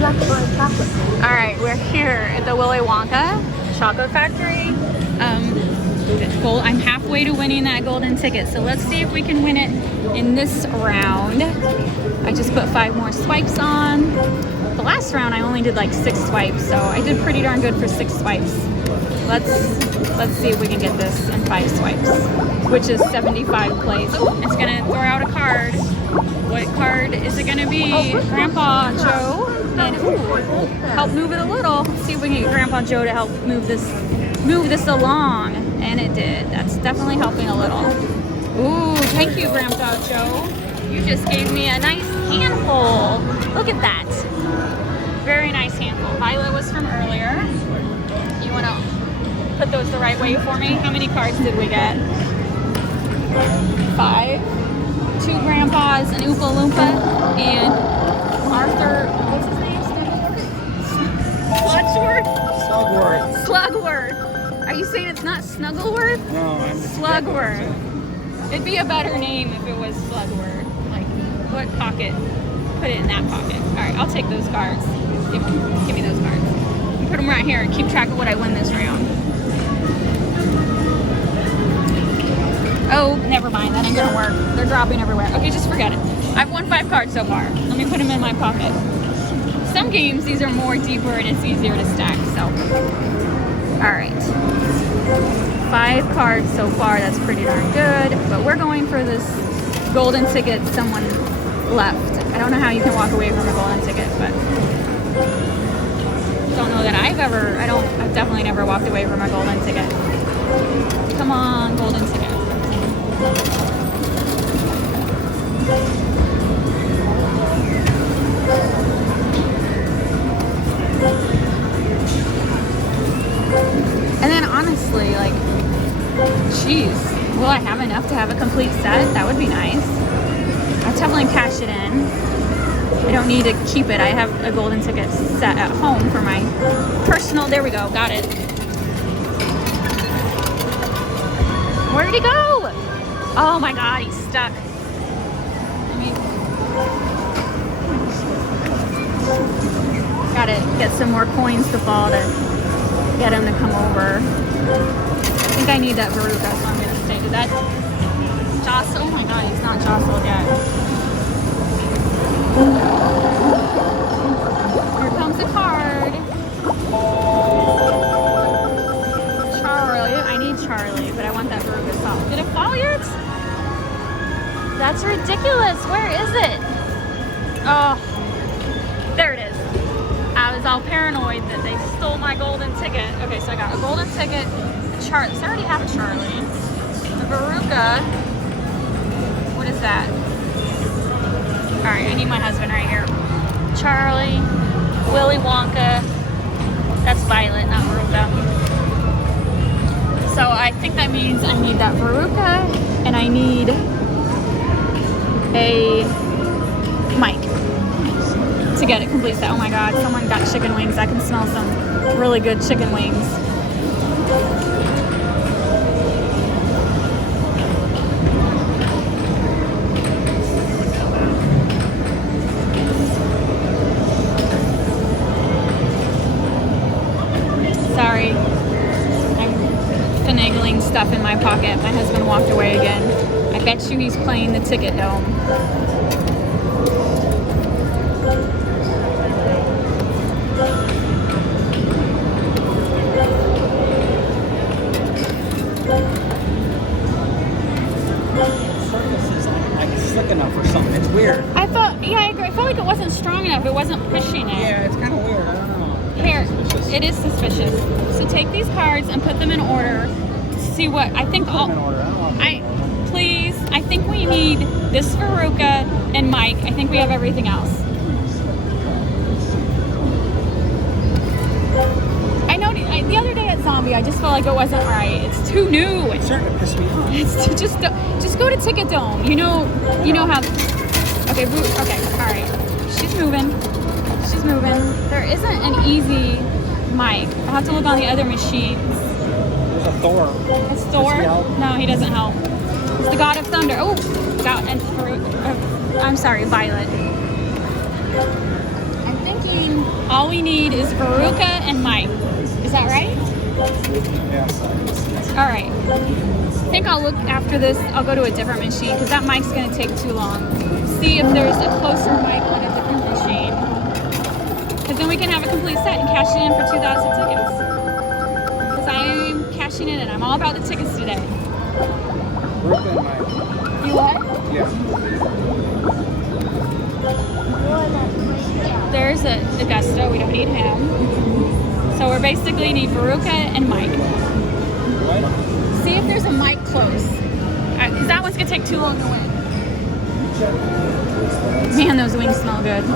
All right, we're here at the Willy Wonka Chocolate Factory. I'm halfway to winning that golden ticket, so let's see if we can win it in this round. I just put 5 more swipes on. The last round I only did like 6 swipes, so I did pretty darn good for 6 swipes. Let's see if we can get this in 5 swipes, which is 75 plays. Oh, it's gonna throw out a card. What card is it gonna be? Grandpa Joe. And ooh, help move it a little. See if we can get Grandpa Joe to help move this along. And it did. That's definitely helping a little. Ooh, thank you, Grandpa Joe. You just gave me a nice handful. Look at that. Very nice handful. Violet was from earlier. You want to put those the right way for me? How many cards did we get? 5. 2 grandpas, an Oompa Loompa, and Arthur, what's his name? Slugworth? Slugworth. Are you saying it's not Snuggleworth? No, I'm Slugworth. It'd be a better name if it was Slugworth. Like, what pocket? Put it in that pocket. All right, I'll take those cards. Give me those cards. Put them right here and keep track of what I win this round. Oh, never mind. That ain't gonna work. They're dropping everywhere. Okay, just forget it. I've won 5 cards so far. Let me put them in my pocket. Some games, these are more deeper and it's easier to stack, so. All right. 5 cards so far. That's pretty darn good. But we're going for this golden ticket someone left. I don't know how you can walk away from a golden ticket, but don't know that I've definitely never walked away from a golden ticket. Come on, golden ticket. And then honestly, like, geez, will I have enough to have a complete set? That would be nice. I'll definitely cash it in. I don't need to keep it. I have a golden ticket set at home for my personal. There we go. Got it. Where did he go? Oh my God, he's stuck. Gotta get some more coins to fall to get him to come over. I think I need that Veruca, so I'm gonna stay. Did that jostle? Oh my God, he's not jostled yet. Here comes the card. Charlie, I need Charlie, but I want that Veruca to fall. Did it fall yet? That's ridiculous. Where is it? Oh, there it is. I was all paranoid that they stole my golden ticket. Okay, so I got a golden ticket, a Charlie. So I already have a Charlie. The Veruca. What is that? All right, I need my husband right here. Charlie, Willy Wonka. That's Violet, not Veruca. So I think that means I need that Veruca, and I need a Mike to get it complete set. Oh my God, someone got chicken wings. I can smell some really good chicken wings. Sorry, I'm finagling stuff in my pocket. My husband walked away again. I bet you he's playing the ticket dome. Slick enough or something. It's weird. I agree. I felt like it wasn't strong enough. It wasn't pushing it. Yeah, it's kind of weird. I don't know. Here, it is suspicious. So take these cards and put them in order. See what I think. Put them in order. Please. I think we need this Veruca and Mike. I think we have everything else. I know. The other day at Zombie, I just felt like it wasn't right. It's too new. It's starting to piss me off. It's just go to Ticket Dome. You know how. Okay, all right. She's moving. There isn't an easy mic. I'll have to look on the other machines. There's a Thor. It's Thor? No, he doesn't help. It's the God of Thunder. Oh, I'm sorry, Violet. I'm thinking All we need is Veruca and Mike. Is that right? Yeah. All right. I think I'll look after this. I'll go to a different machine because that mic's going to take too long. See if there's a closer mic on a different machine. Because then we can have a complete set and cash it in for 2,000 tickets. Because I'm cashing it in. I'm all about the tickets today. Brooklyn Mike. You what? Yeah. There's a Augusta. We don't need him. So we basically need Veruca and Mike. What? See if there's a mic close. Because that one's going to take too long to win. Man, those wings smell good. Is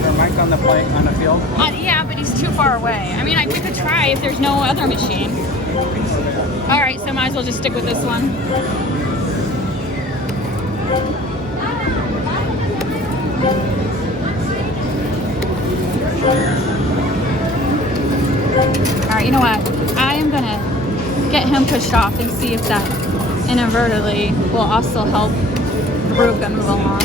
there a mic on the plate on the field? Yeah, but he's too far away. I mean, we could try if there's no other machine. All right, so might as well just stick with this one. All right, you know what? I am gonna get him pushed off and see if that inadvertently will also help Veruca move along.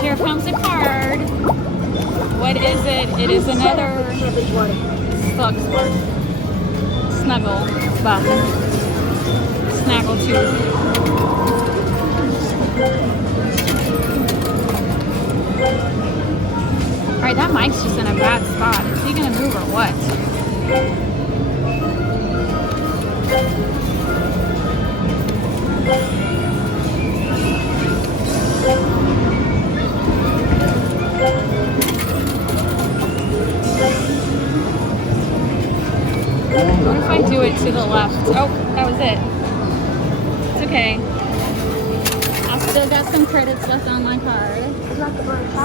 Here comes a card. What is it? It is another Snuggle bum. Snaggle tooth. Alright, that mic's just in a bad spot. Is he gonna move or what? What if I do it to the left? Oh, that was it. It's okay. I still got some credits left on my card.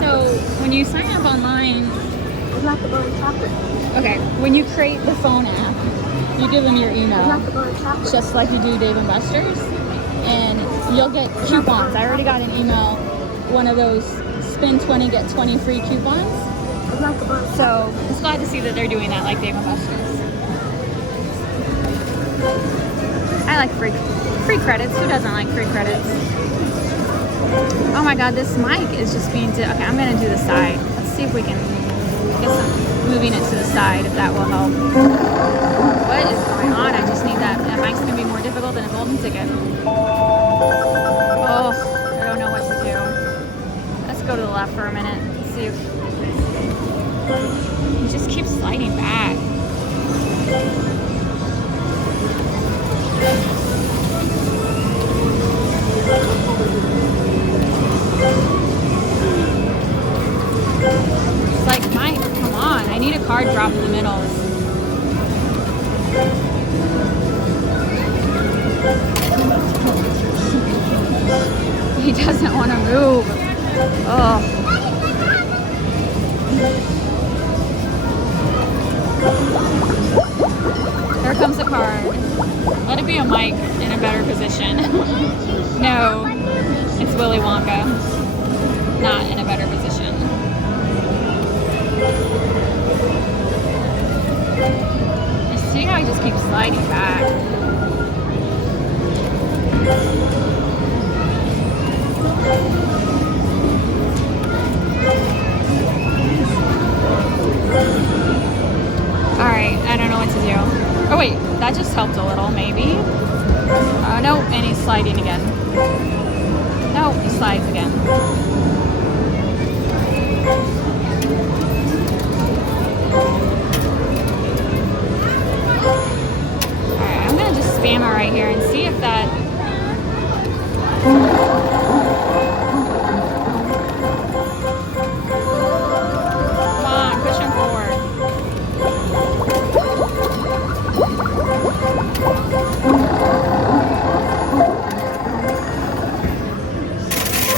So when you sign up online, okay, when you create the phone app, you give them your email, just like you do Dave & Buster's, and you'll get coupons. I already got an email, one of those spend 20, get 20 free coupons. So it's glad to see that they're doing that like Dave & Buster's. I like free credits. Who doesn't like free credits? Oh my god, this mic is just being... Okay, I'm going to do the side. Let's see if we can get some moving it to the side, if that will help. What is going on? I just need that. That mic's going to be more difficult than a golden ticket. Oh, I don't know what to do. Let's go to the left for a minute. Let's see if... It just keeps sliding back. It's like, Mike, come on. I need a card drop in the middle. He doesn't want to move. Oh. There comes the card. Let it be a mic in a better position. No, it's Willy Wonka. Not in a better position. You see how he just keeps sliding back? Alright, I don't know what to do. Oh wait, that just helped a little, maybe. No, and he's sliding again. No, he's slides again. Alright, I'm gonna just spam it right here and see if that... Come on, push him forward.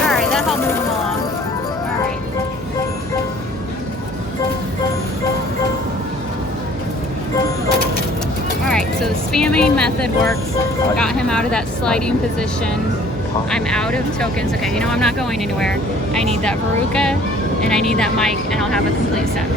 Alright, that helped move him along. Alright. Alright, so the spamming method works. Got him out of that sliding position. I'm out of tokens. Okay, you know I'm not going anywhere. I need that Veruca and I need that mic and I'll have a complete set.